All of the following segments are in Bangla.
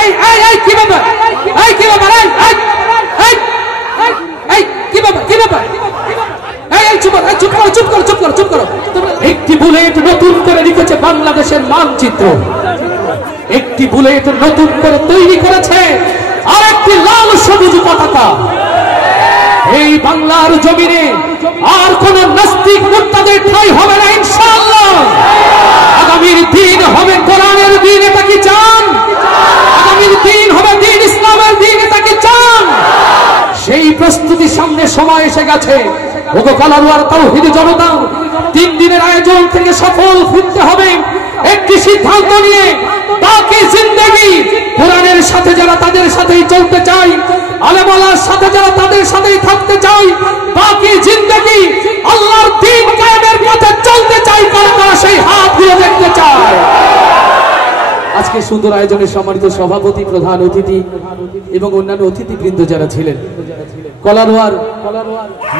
এই কি ব্যাপার, এই কি ব্যাপার, এই কি ব্যাপার, কি ব্যাপার, এই চুপ করো, চুপ করো, চুপ করো, চুপ করো, চুপ করো। একটি বুলেট নতুন করে লিখেছে বাংলাদেশের মানচিত্র, একটি বুলেট নতুন করে তৈরি করেছে আর একটি লাল সবুজ পতাকা। এই বাংলার জমিনে আর কোন নাস্তিক মুরতাদের ঠাঁই হবে না ইনশাআল্লাহ। আগামীর দিন হবে কোরআনের দিন, এটা কি চান? আগামীর দিন হবে দিন ইসলামের দিন, এটা কি চান? সেই প্রস্তুতির সামনে সময় এসে গেছে। ওগো কালারওয়ার তাওহীদি জনতা, 3 দিনের আয়োজন থেকে সফল ফিরতে হবে একটি সিদ্ধান্ত নিয়ে। বাকি জিন্দেগি কোরআনের সাথে যারা তাদের সাথেই চলতে চায়, আলেমালার সাথে যারা তাদের সাথেই থাকতে চায়, বাকি জিন্দেগি আল্লাহর দ্বীন কায়েমের পথে চলতে চায়, কারা সেই হাতগুলো দেখতে চায়। আজকে সুন্দর আয়োজনের সম্মানিত সভাপতি, প্রধান অতিথি এবং অন্যান্য অতিথিবৃন্দ যারা ছিলেন, কলারওয়ার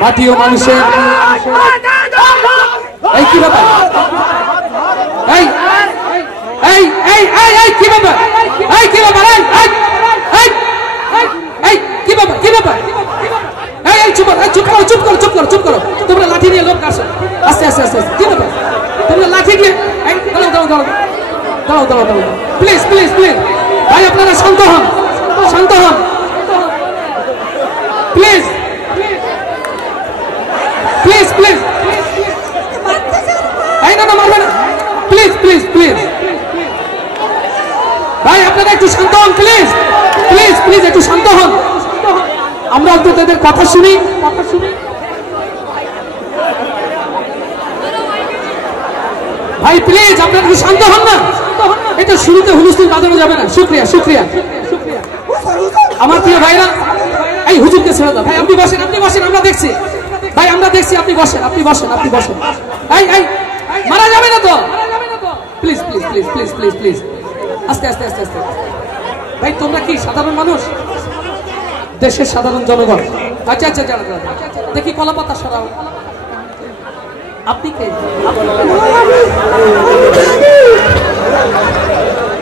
মাটি ও মানুষের এই কি ব্যাপার, এই এই এই এই এই কি ব্যাপার, এই কি ব্যাপার, এই এই কি ব্যাপার, কি ব্যাপার, এই এই চুপ করো, চুপ করো, চুপ করো, চুপ করো, চুপ করো। তোমরা লাঠি নিয়ে লোক আসো, আস্তে আস্তে আস্তে আস্তে, কি ব্যাপার? তোমরা লাঠি নিয়ে দাঁড়াও দাঁড়াও দাঁড়াও দাঁড়াও দাঁড়াও দাঁড়াও, প্লিজ প্লিজ প্লিজ ভাই, আপনারা শান্ত হন, শান্ত হন প্লিজ, প্লিজ প্লিজ। এই না না, মারবে না, প্লিজ প্লিজ প্লিজ ভাই, আপনারা একটু শান্ত হন প্লিজ, প্লিজ প্লিজ একটু শান্ত হন। আমরা অন্তত এদের কথা শুনি। ভাই প্লিজ আপনারা একটু শান্ত হন না, এটা শুরুতে হুলস্থুল বাজানো যাবে না। শুকরিয়া শুকরিয়া। আমার প্রিয় ভাইরা, এই হুজুরকে ছেড়ে দাও ভাই, আপনি বসেন, আপনি বসেন, আমরা দেখছি ভাই, আমরা দেখছি, আপনি বসেন, আপনি বসেন, আপনি বসেন। এই এই মারা যাবে না তো, please please please please please please, আস্তে আস্তে আস্তে আস্তে। ভাই তোমরা কি সাধারণ মানুষ, দেশের সাধারণ জনগণ? আচ্ছা আচ্ছা, দেখি কলাপাতা সরাও। আপনি কে?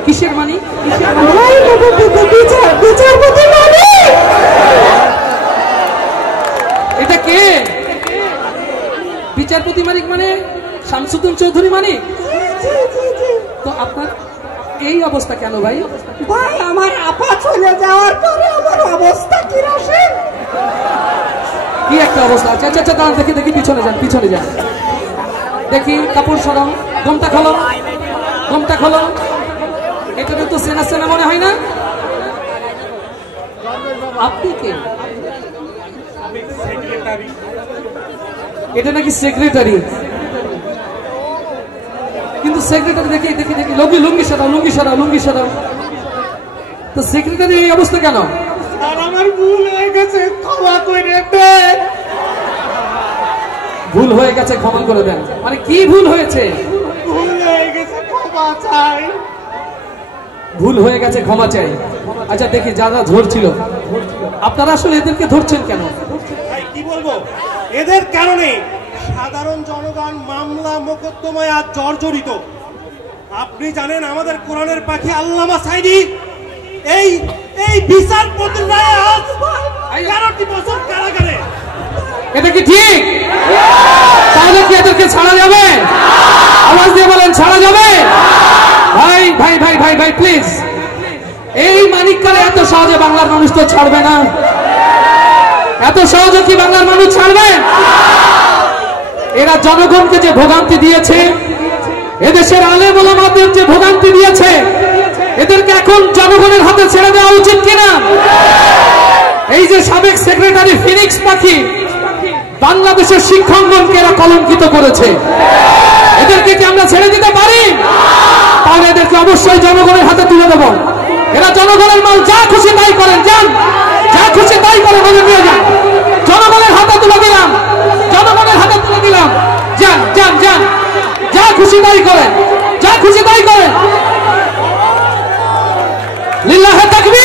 কিসের মানি? এটা কে? বিচারপতি মানিক মানে শামসুদ্দিন চৌধুরী মানিক? তো আপনার এই অবস্থা কেন ভাই? ভাই আমার আপা চলে যাওয়ার পরে আমার অবস্থা কি রকম? কি একটা অবস্থা। আচ্ছা আচ্ছা, দাঁড়ান, দেখি দেখি, পিছনে যান, পিছনে যান, দেখি কাপড় সরাও, গমটা খোলো, গমটা খোলো। এটা তো সেনা সেনা মনে হয় না। আপনি কে? এটা নাকি সেক্রেটারি, কিন্তু সেক্রেটারি দেখি দেখি দেখি, লুঙ্গি সরাও, লুঙ্গি সরাও, লুঙ্গি সরাও। তো সেক্রেটারি এই অবস্থা কেন? আর আমার ভুল হয়ে গেছে, ক্ষমা করে দেন। ভুল হয়ে গেছে, ক্ষমা করে দেন মানে কি ভুল হয়েছে? ভুল হয়ে গেছে, ক্ষমা চাই। ভুল হয়ে গেছে, ক্ষমা চাই। আচ্ছা দেখি, যারা ধরছিল, আপনারা আসলে এদেরকে ধরছেন কেন? কি বলবো, এদের কারণে সাধারণ জনগণ মামলা মোকদ্দমায় আজ জর্জরিত। আপনি জানেন আমাদের কোরআনের পাখি আল্লামা সাঈদী এই এই বিচারপতির রায়ে আজ 11টি বছর কারাগারে। এটা কি ঠিক? তাহলে কি এদেরকে ছাড়া যাবে? আওয়াজ দিয়ে বলেন, ছাড়া যাবে? ভাই ভাই ভাই ভাই ভাই প্লিজ, এই মানিককারে এত সহজে বাংলার মানুষ তো ছাড়বে না। এত সহজে কি বাংলার মানুষ ছাড়বে? এরা জনগণকে যে ভোগান্তি দিয়েছে, এদেশের আলেম ওলামাদের যে ভোগান্তি দিয়েছে, এদেরকে এখন জনগণের হাতে ছেড়ে দেওয়া উচিত কিনা? এই যে সাবেক সেক্রেটারি ফিনিক্স পাখি, বাংলাদেশের শিক্ষাঙ্গনকে এরা কলঙ্কিত করেছে, এদেরকে কি আমরা ছেড়ে দিতে পারি? তাহলে এদেরকে অবশ্যই জনগণের হাতে তুলে দেব। এরা জনগণের মাল, যা খুশি তাই করেন, যান, যা খুশি তাই করেন, ওদের নিয়ে যান, জনগণের হাতে তুলে দিলাম, জনগণের হাতে তুলে দিলাম, যান যান যান, যা খুশি তাই করেন, যা খুশি তাই করেন। লিল্লাহে তাকবীর।